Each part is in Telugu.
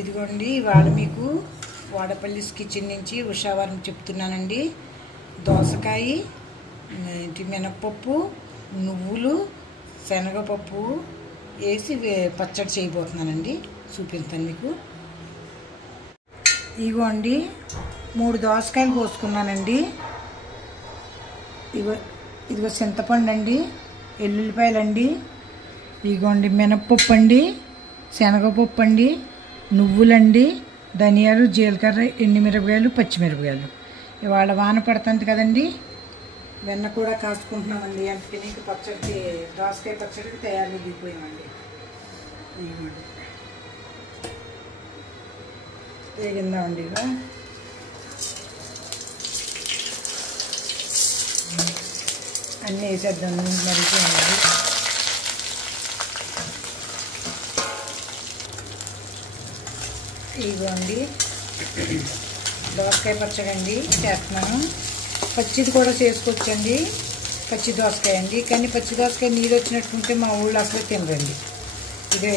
ఇదిగోండి ఇవాళ మీకు వాడపల్లి కిచెన్ నుంచి ఉషావారం చెప్తున్నానండి. దోసకాయ, మినపప్పు, నువ్వులు, శనగపప్పు వేసి పచ్చడి చేయబోతున్నానండి. చూపిస్తాను మీకు. ఇదిగోండి 3 దోసకాయలు కోసుకున్నానండి. ఇదిగో చింతపండు అండి, ఎల్లుల్లిపాయలండి, ఇదిగోండి మినపప్పు అండి, శనగపప్పు అండి, నువ్వులండి, ధనియాలు, జీలకర్ర, ఎండుమిరపకాయలు, పచ్చిమిరపకాయలు. ఇవాళ వాన పడుతుంది కదండి, వెన్న కూడా కాసుకుంటున్నామండి. అందుకని పచ్చడి, దోసకాయ పచ్చడికి తయారు దిగిపోయామండి. ఇదిగోండి వేగిందామండి. ఇక అన్నీ వేసేద్దాం. మరిపోయింది. ఇదిగోండి దోసకాయ పచ్చడి అండి చేస్తున్నాను. పచ్చిది కూడా చేసుకోవచ్చండి, పచ్చి దోసకాయ అండి. కానీ పచ్చి దోసకాయ నీరు వచ్చినట్టుంటే మా ఊళ్ళో అసలు తినరండి. ఇదే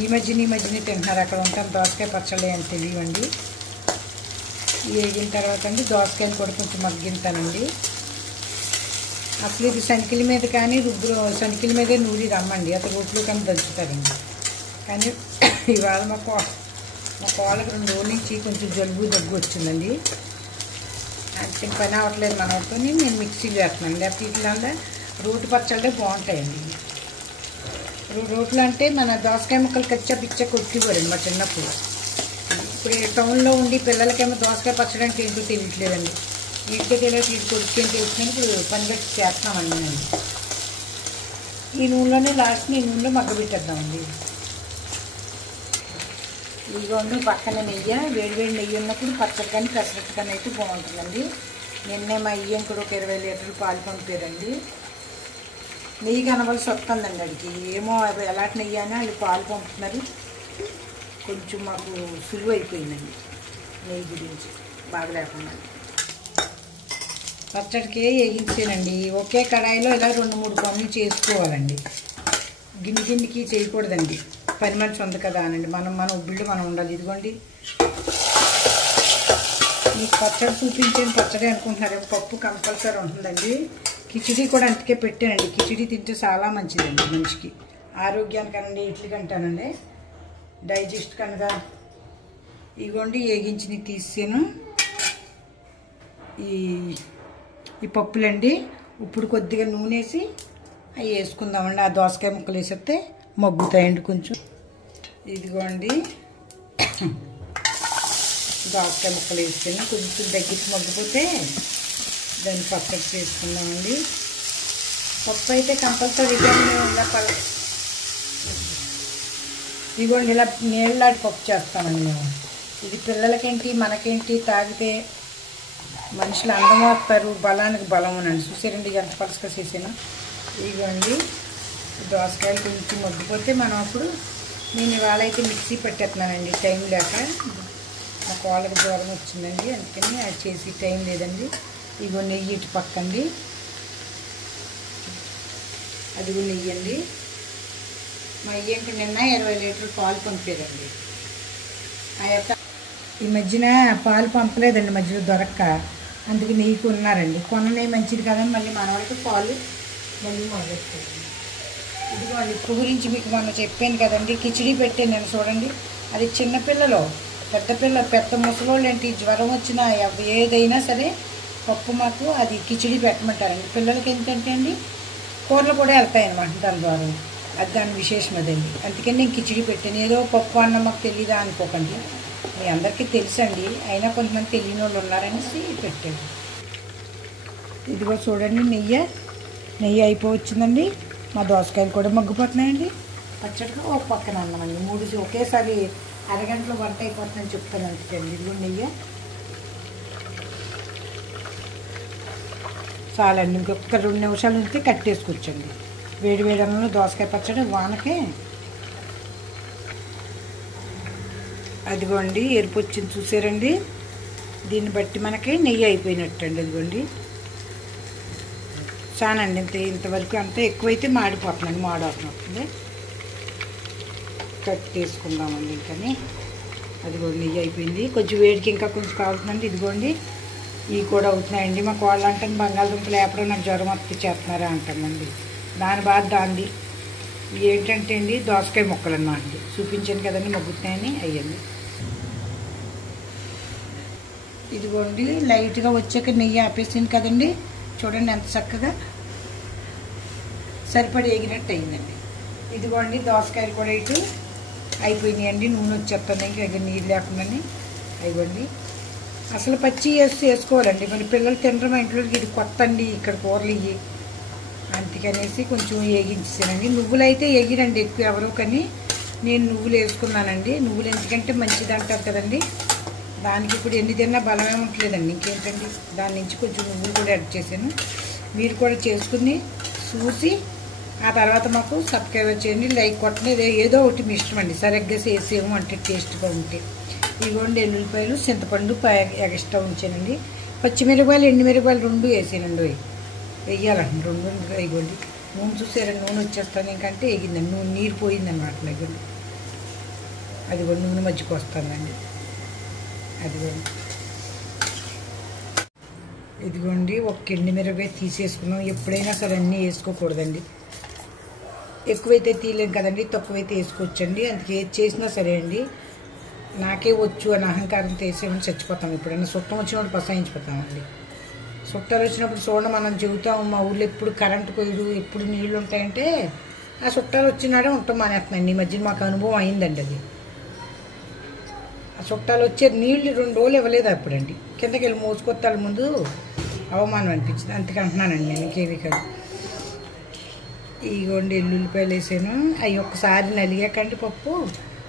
ఈ మధ్యన తింటున్నారు. అక్కడ ఉంటాను దోసకాయ పచ్చడి అని తెలియవండి. వేగిన తర్వాత అండి దోసకాయలు కూడా కొంచెం మగ్గింతానండి. అసలు ఇది శనికిల మీద కానీ శనికిల మీదే నూరి రమ్మండి, అతను రోట్లు కానీ దంచుతారండి. కానీ ఇవాళ మా కోళ్ళకి 2 రోజుల నుంచి కొంచెం జలుబు దగ్గు వచ్చిందండి. అంటే పని అవ్వట్లేదు మనతో. నేను మిక్సీలో వేస్తున్నాను. లేకపోతే వీటిలో రోటి పచ్చళ్ళే బాగుంటాయండి. రోట్లు అంటే మన దోసకాయ ముక్కలు పిచ్చ కొట్టిపోరండి మా చిన్నప్పుడు. ఇప్పుడు టౌన్లో ఉండి పిల్లలకేమో దోసకాయ పచ్చడి అంటే ఏంటో తెలియట్లేదండి. వీటికే తెలియదు, వీటి కొడుకేం తెలుసుకొని ఇప్పుడు పని పెట్టి చేస్తున్నామండి. నేను ఈ నూనెలోనే లాస్ట్ని ఈ నూనెలో మగ్గబెట్టేద్దామండి. ఇదిగోండి పక్కన నెయ్యి, వేడివేడి నెయ్యి ఉన్నప్పుడు పచ్చడి కానీ పెసరట్టు కానీ అయితే బాగుంటుందండి. నిన్నే మా అయ్యం కూడా ఒక 20 లీటర్లు పాలు పంపారండి. నెయ్యి కనవలసి వస్తుందండి అడిగి. ఏమో ఎలాంటి నెయ్యి అని వాళ్ళు పాలు పంపుతున్నారు. కొంచెం మాకు సులువు అయిపోయిందండి నెయ్యి గురించి బాగా లేకుండా. పచ్చడికి వేయించానండి. ఒకే కడాయిలో ఇలా 2-3 పనులు చేసుకోవాలండి. గిన్నెకి చేయకూడదండి. పని మనిషి ఉంది కదా అనండి, మన ఉబ్బిళ్ళు మనం ఉండాలి. ఇదిగోండి మీకు పచ్చడి చూపించేది పచ్చడి అనుకుంటున్నారేమో, పప్పు కంపల్సరీ ఉంటుందండి. కిచిడి కూడా అందుకే పెట్టానండి. కిచిడి తింటే చాలా మంచిదండి మనిషికి, ఆరోగ్యానికనండి, ఇడ్లీ కంటానండి, డైజెస్ట్ కనుక. ఇదిగోండి వేగించి తీసాను ఈ పప్పులండి. ఇప్పుడు కొద్దిగా నూనె వేసి అవి వేసుకుందామండి. ఆ దోసకాయ ముక్కలు వేసేస్తే మగ్గుతాయండి కొంచెం. ఇదిగోండి దోసకాయ ముక్కలు వేసుకొని కొంచెం దగ్గరికి మగ్గిపోతే దాన్ని పచ్చడి చేసుకుందామండి. పప్పు అయితే కంపల్సరీగా ఇలా ఇదిగోండి ఇలా నీళ్ళలాంటి పప్పు చేస్తామండి మేము. ఇది పిల్లలకేంటి మనకేంటి తాగితే మనుషులు అందం వస్తారు, బలానికి బలం అనండి. చూసారండి ఎంత పలుసుగా చేసాను. ఇదిగోండి దోసకాయలు కొంచెం మగ్గిపోతే మనం అప్పుడు నేను ఇవాళ అయితే మిక్సీ పెట్టేస్తున్నానండి, టైం లేక. మా కోళ్ళకి జ్వరం వచ్చిందండి, అందుకని అది చేసి టైం లేదండి. ఇగో నెయ్యి ఇటు పక్కండి, అదిగో నెయ్యి అండి. మా అయ్యంకి నిన్న 20 లీటర్లు పాలు పంపారండి. ఈ మధ్యన పాలు పంపలేదండి, మధ్యలో దొరక్క. అందుకే నెయ్యి కొన్నారండి. కొన్ననే మంచిది కదండి, మళ్ళీ మన వాళ్ళకి పాలు మళ్ళీ మొదలెట్టారండి. ఇదిగోండి ఉప్పు గురించి మీకు మొన్న చెప్పాను కదండి, కిచిడి పెట్టాను నేను. చూడండి అది చిన్నపిల్లలు పెద్ద ముసలోళ్ళు ఏంటి జ్వరం వచ్చినా ఏదైనా సరే పప్పు మాకు అది కిచిడి పెట్టమంటారండి. పిల్లలకి ఏంటంటే అండి కూరలు కూడా వెళ్తాయన్నమాట దాని ద్వారా. అది దాని విశేషం అదండి. అందుకని నేను కిచిడి పెట్టాను. ఏదో పప్పు అన్నం మాకు తెలీదా అనుకోకండి, మీ అందరికీ తెలుసండి. అయినా కొంతమంది తెలియని వాళ్ళు ఉన్నారనేసి పెట్టాను. ఇదిగో చూడండి నెయ్యి అయిపోవచ్చిందండి. మా దోసకాయలు కూడా మగ్గిపోతున్నాయండి. పచ్చడిగా ఒక పక్కన అన్నమండి. 3 ఒకేసారి అరగంటలో వంట అయిపోతుందని చెప్తాను అందుకండి. ఇదిగో నెయ్యి చాలండి. ఇంకొక 2 నిమిషాలు ఉంటే కట్టేసుకొచ్చండి. వేడి అన్నంలో దోసకాయ పచ్చడి వానకే. అదిగోండి ఎరుపు వచ్చింది చూసారండి. దీన్ని బట్టి మనకి నెయ్యి అయిపోయినట్టండి. అదిగోండి చానండి, ఇంతవరకు అంతా ఎక్కువైతే మాడిపోతుందండి, మాడవుతుంది. కట్టేసుకుందామండి. ఇంకని అదిగోండి నెయ్యి అయిపోయింది. కొంచెం వేడికి ఇంకా కొంచెం కావుతుందండి. ఇదిగోండి ఇవి కూడా అవుతున్నాయండి. మా కోళ్ళు అంటే బంగాళదుంపలు ఎప్పుడో నాకు జ్వరం వస్తే చేస్తున్నారా అంటామండి. దాని బాధ దాంది. ఏంటంటే అండి దోసకాయ ముక్కలు అన్నమాట అండి. చూపించాను కదండి మగ్గుతున్నాయని అయ్యండి. ఇదిగోండి లైట్గా వచ్చాక నెయ్యి ఆపేసింది కదండి. చూడండి ఎంత చక్కగా సరిపడి ఎగినట్టు అయిందండి. ఇదిగోండి దోసకాయలు కూడా ఇటు అయిపోయినాయండి. నూనె వచ్చేస్తుంది ఇంకా నీళ్ళు లేకుండానే. అయిపోండి అసలు పచ్చి వేసుకోవాలండి. మరి పిల్లలు తినడం మా ఇంట్లో ఇది కొత్త అండి. ఇక్కడ కూరలు ఇవి అందుకనేసి కొంచెం వేగించానండి. నువ్వులు అయితే వేగిరండి ఎక్కువ ఎవరో, కానీ నేను నువ్వులు వేసుకున్నానండి. నువ్వులు ఎందుకంటే మంచిది అంటారు కదండి. దానికి ఇప్పుడు ఎన్ని తిన్నా బలమే ఉండలేదండి. ఇంకేంటండి దాని నుంచి కొంచెం నువ్వులు కూడా యాడ్ చేశాను. మీరు కూడా చేసుకుని చూసి ఆ తర్వాత మాకు సబ్స్క్రైబ్ చేయండి, లైక్ కొట్టండి. ఏదో ఒకటి మీ ఇష్టం అండి. సరిగ్గా చేసేమో అంటే టేస్ట్గా ఉంటే. ఇదిగోండి ఎల్లుల్లిపాయలు, చింతపండు ఎక్స్ట్రా ఉంచానండి. పచ్చిమిరపకాయలు, ఎండుమిరపకాయలు 2 వేసానండి. వేయాలండి 2. ఇదిగోండి నూనె చూసారండి, నూనె వచ్చేస్తాను ఇంకంటే వేగిందండి. నూనె నీరు పోయిందన్నమాట. ఇదిగోండి అదిగోండి నూనె మధ్యకి వస్తుందండి. అదిగోండి ఇదిగోండి ఒక ఎండుమిరపకాయ తీసేసుకున్నాం. ఎప్పుడైనా సరే అన్నీ వేసుకోకూడదండి. ఎక్కువైతే తీయలేం కదండి, తక్కువైతే వేసుకోవచ్చండి. అందుకే ఏది చేసినా సరే అండి నాకే వచ్చు అని అహంకారంతో వేసేమని చచ్చిపోతాం. ఎప్పుడైనా చుట్టం వచ్చినప్పుడు ప్రసాదించిపోతామండి. చుట్టాలు వచ్చినప్పుడు చూడండి మనం చెబుతాం మా ఊళ్ళో ఎప్పుడు కరెంటు పోయిడు, ఎప్పుడు నీళ్ళు ఉంటాయంటే ఆ చుట్టాలు వచ్చినాడే ఉంటాం మానేస్తున్నాండి. ఈ మధ్యన మాకు అనుభవం అయిందండి. అది ఆ చుట్టాలు వచ్చే నీళ్ళు 2 రోజులు ఇవ్వలేదు అప్పుడండి. కిందకి వెళ్ళి మోసుకొత్తాల ముందు అవమానం అనిపించింది. అందుకంటున్నానండి నేను, ఇంకేమీ కాదు. ఇగోండి ఎల్లుల్లిపాయలు వేసాను. అవి ఒక్కసారి నలిగాకండి పప్పు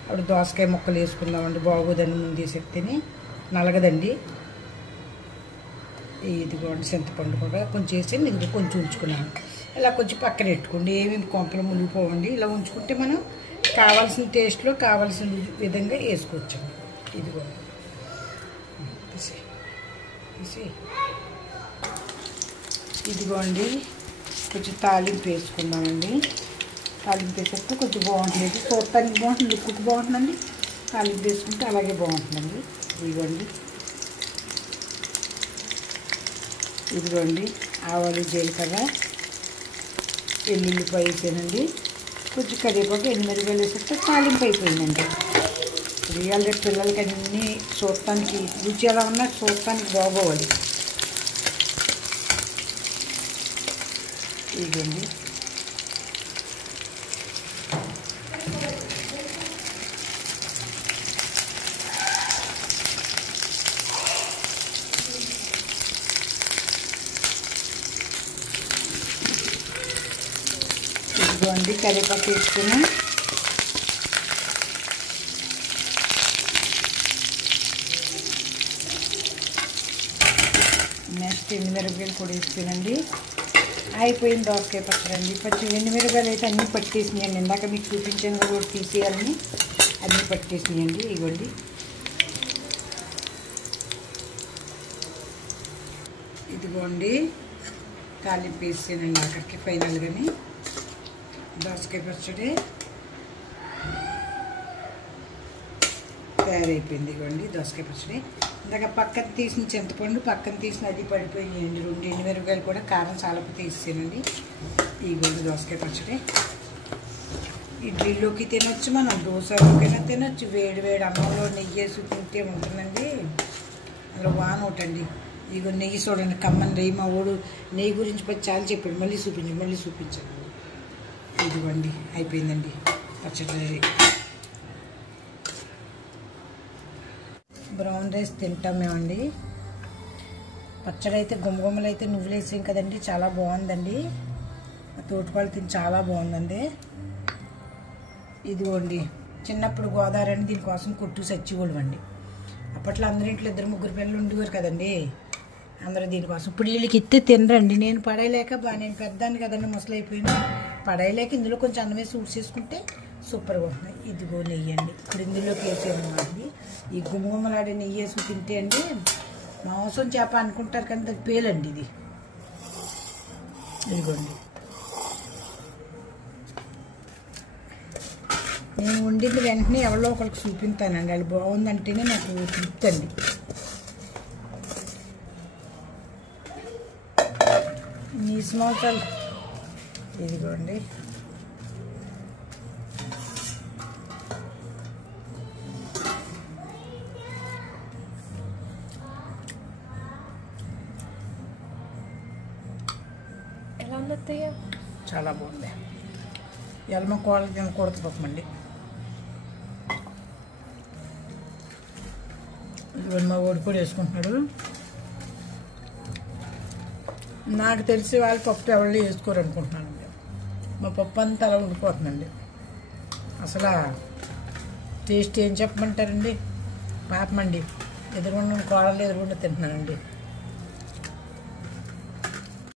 అప్పుడు దోసకాయ ముక్కలు వేసుకుందామండి. బాగోదండి ముందు వేసేస్తేనే నలగదండి. ఇదిగోండి చింతపండు కూడా కొంచెం వేసి ఇది కొంచెం ఉంచుకున్నాను. ఇలా కొంచెం పక్కన పెట్టుకోండి. ఏమి కొంపలు మునిగిపోవండి. ఇలా ఉంచుకుంటే మనం కావాల్సిన టేస్ట్లో కావాల్సిన విధంగా వేసుకోవచ్చండి. ఇదిగోండి ఇదిగోండి కొంచెం తాలింపు వేసుకుందామండి. తాలింపు వేసేస్తే కొంచెం బాగుంటుంది. చూడటానికి బాగుంటుంది, లుక్కు బాగుంటుందండి. తాలింపు వేసుకుంటే అలాగే బాగుంటుందండి. ఇదిగోండి ఆవాలు, జీలకర్ర, ఎల్లుల్లిపాయ వేసానండి. కొంచెం కరివేపాకు, ఎండుమిరపకాయలు వేసేస్తే తాలింపు అయిపోయిందండి. ఇవాళ రేపు పిల్లలకి అన్నీ చూడటానికి రుచి ఎలా ఉన్నా చూడటానికి బాగోవాలి. ఇదిగోండి ఇదిగోండి కరివేపాకు వేసుకుని నెక్స్ట్ ఎండుమిరపకాయలు కూడా వేసుకునండి. అయిపోయింది దోసకాయ పచ్చడి అండి. ఎండుమిరపకాయలు అయితే అన్నీ పట్టేసినాయండి. ఇందాక మీకు చూపించాను కూడా తీసేయాలని అన్నీ పట్టేసినాయండి. ఇవ్వండి ఇదిగోండి తాలింపు వేసానండి అక్కడికి ఫైనల్గాని. దోసకాయ పచ్చడి తయారైపోయింది. ఇవ్వండి దోసకాయ పచ్చడి. ఇందాక పక్కన తీసిన చింతపండు, పక్కన తీసిన అది పడిపోయినాయండి. 2 ఎండుమిరపకాయలు కూడా కారం చాలపు తీసేసానండి. ఇవ్వండి దోసకాయ పచ్చడి. ఇడ్లీలోకి తినొచ్చు, మనం దోశలోకైనా తినొచ్చు. వేడి వేడి అన్నంలో నెయ్యి వేసి తింటే ఉంటుందండి. అందులో వాన ఒకటండి. ఇగో నెయ్యి చూడండి కమ్మని నెయ్యి. మా ఊడు నెయ్యి గురించి చాలా చెప్పాడు. మళ్ళీ చూపించండి. ఇదిగోండి అయిపోయిందండి పచ్చడి. బ్రౌన్ రైస్ తింటాం మేమండి. పచ్చడి అయితే గుమ్మగుమ్మలు అయితే నువ్వులు వేసాం కదండి, చాలా బాగుందండి. తోటపాలు తిని చాలా బాగుందండి. ఇదిగోండి చిన్నప్పుడు గోదావరి అని దీనికోసం కొట్టు సచ్చిగోళ్ళు అండి. అప్పట్లో అందరింట్లో 2-3 పిల్లలు ఉండేవారు కదండి. అందరూ దీనికోసం. ఇప్పుడు వీళ్ళకి ఇస్తే తినరండి. నేను పడేయలేక నేను పెద్దాన్ని కదండి, ముసలైపోయినా పడేయలేక ఇందులో కొంచెం అన్నం వేసి ఉడిసేసుకుంటే సూపర్గా ఉంటుంది. ఇదిగో నెయ్యి అండి. ఇప్పుడు ఇందులోకి వేసేయమండి. ఈ గుమ్మగుమ్మలాడే నెయ్యి వేసి తింటే అండి మాంసం చేప అనుకుంటారు కానీ అది పేలండి. ఇది ఇదిగోండి నేను వండింది వెంటనే ఎవరో ఒకరికి చూపిస్తానండి. అది బాగుందంటేనే నాకు తృప్తి అండి. ఈ సమోసాలు ఇదిగోండి. ఎలా ఉంది అత్తయ్య? చాలా బాగుంది. ఎలమ కోళ్ళ తినకూడదు పాపమండి. ఇదిగోండి మా ఓడి కూడా వేసుకుంటున్నాడు. నాకు తెలిసి వాళ్ళు పప్పు ఎవరు వేసుకోరు అనుకుంటున్నానండి. మా పప్పు అంతా అలా ఉండిపోతుందండి. అసలు టేస్ట్ ఏం చెప్పమంటారండి? పాపమండి ఎదురుగుండా కోడలు ఎదురుగుండా తింటున్నానండి.